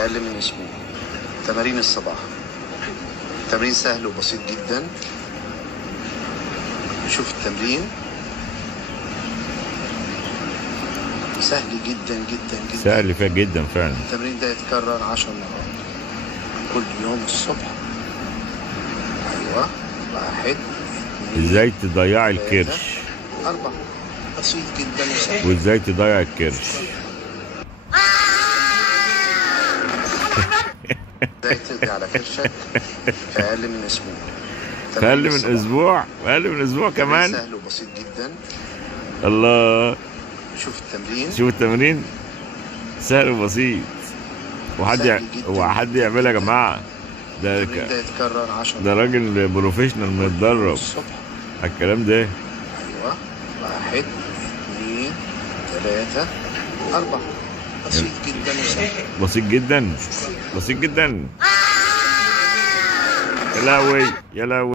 أقل من أسبوع. تمارين الصباح، تمرين سهل وبسيط جدا. شوف التمرين سهل جدا جدا جدا، سهل فيها جدا فعلا. التمرين ده يتكرر 10 مرات كل يوم الصبح. ايوه، 1 2 ازاي تضيعي 3 الكرش 4. بسيط جدا وسهل. وازاي تضيع الكرش. ازاي تقضي على كرشك في اقل من اسبوع. اقل من اسبوع، اقل من اسبوع كمان. سهل وبسيط جدا. الله، شوف التمرين، شوف التمرين سهل وبسيط. وحد يعملها يا جماعه. ده يتكرر 10 ده راجل بروفيشنال متدرب الصبح على الكلام ده. ايوه، 1 2 3 4. بسيط جدا وسهل. بسيط جدا، بسيط جدا. يا لهوي، يا لهوي.